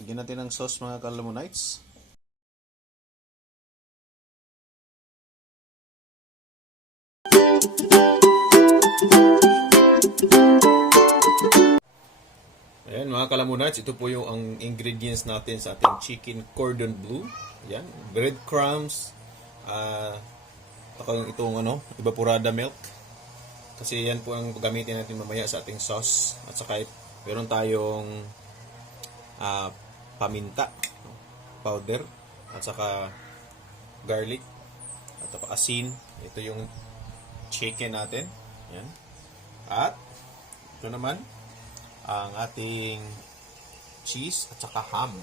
Lagyan natin ng sauce mga Lamonites. Ayan mga Lamonites, ito po yung ang ingredients natin sa ating chicken cordon bleu. Ayan, breadcrumbs, itong evaporada milk. Kasi yan po ang gagamitin natin mamaya sa ating sauce. At saka meron tayong paminta powder at saka garlic at saka asin. Ito yung chicken natin. Yan. At ito naman ang ating cheese at saka ham.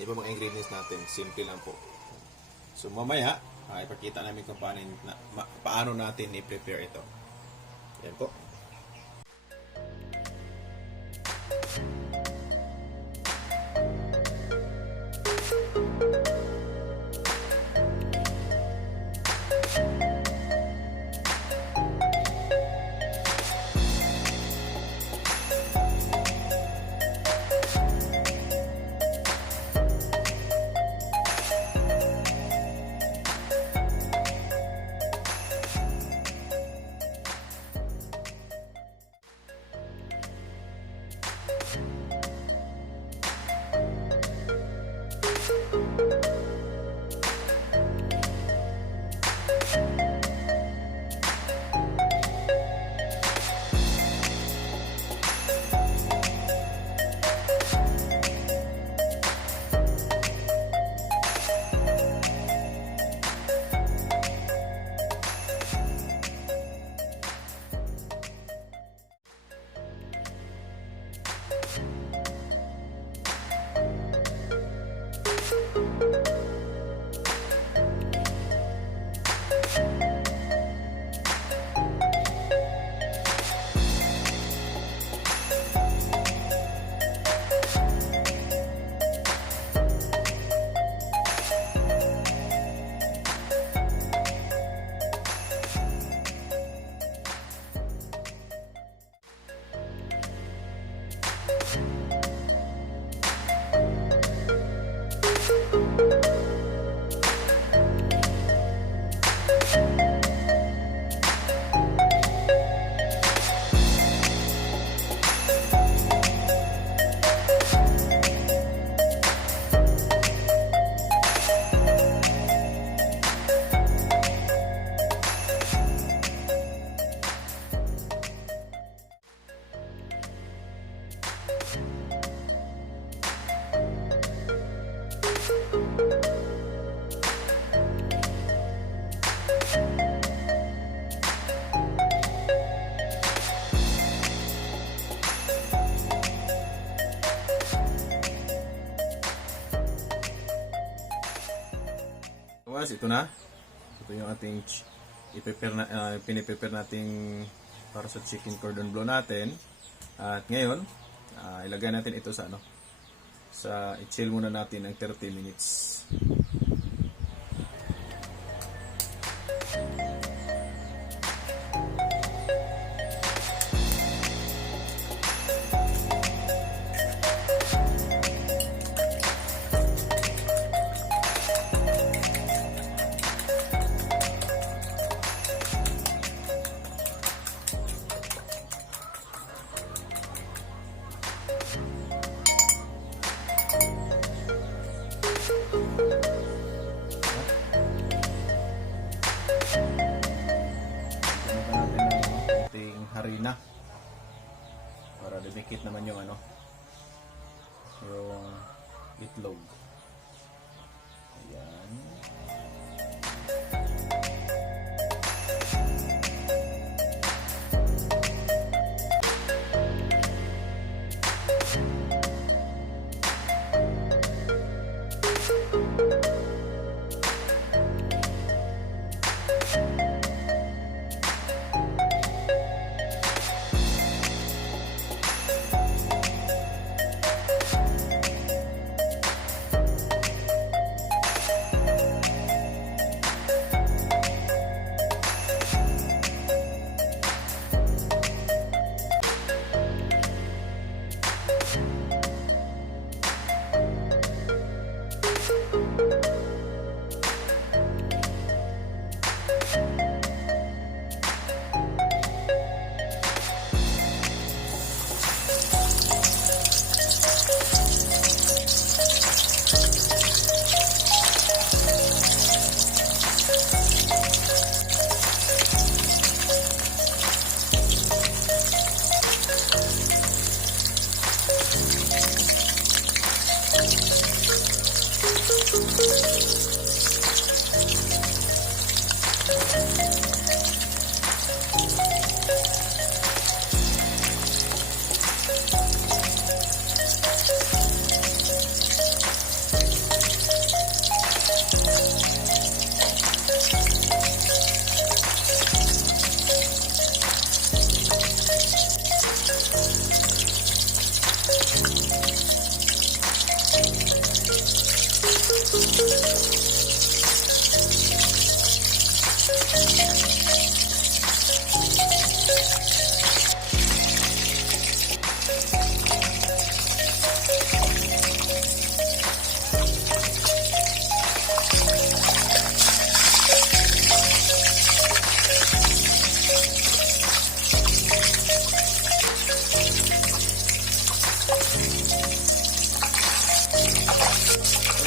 Yan po mga ingredients natin. Simple lang po. So mamaya ipakita namin kung paano natin i-prepare ito. Yan po. Ito na. Ito yung ating piniprepare nating para sa chicken cordon bleu natin. At ngayon, ilagay natin ito sa i-chill muna natin ng 30 minutes. Harina para dumikit naman yung yung itlog. Ayan.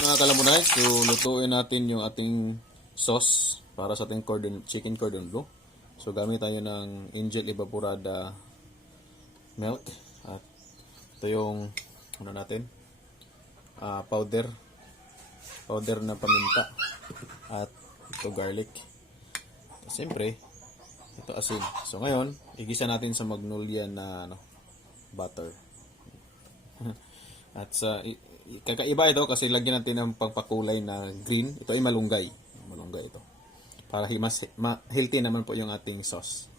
Mga Lamonites, so lutuin natin yung ating sauce para sa ating chicken cordon bleu. So gamit tayo ng angel evaporada milk at ito yung powder na paminta at ito garlic. Siyempre, ito asin. So ngayon, igisa natin sa magnolia na butter. At sa kakaiba ito kasi lagyan natin ng pagpakulay na green. Ito ay malunggay. Malunggay ito. Para mas healthy naman po yung ating sauce.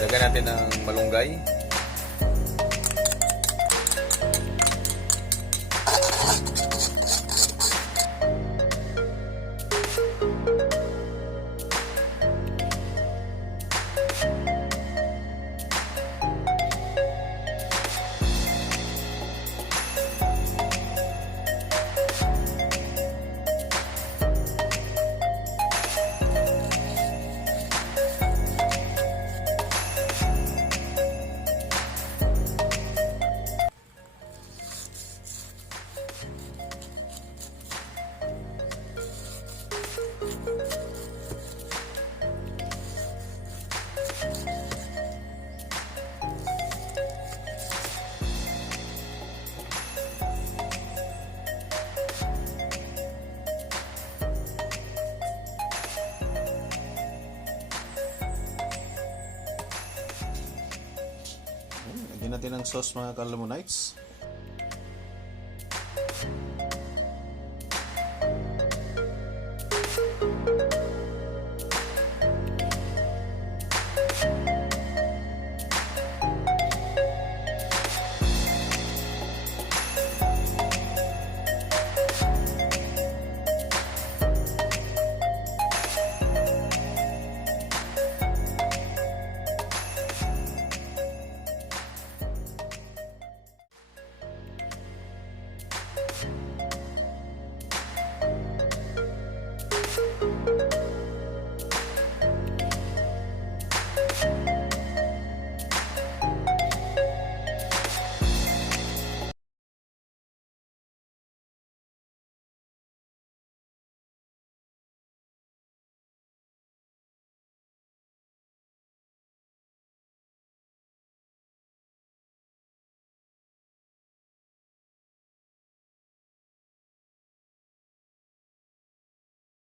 Lagyan natin ng malunggay. Lagyan natin ng sauce mga Lamonites.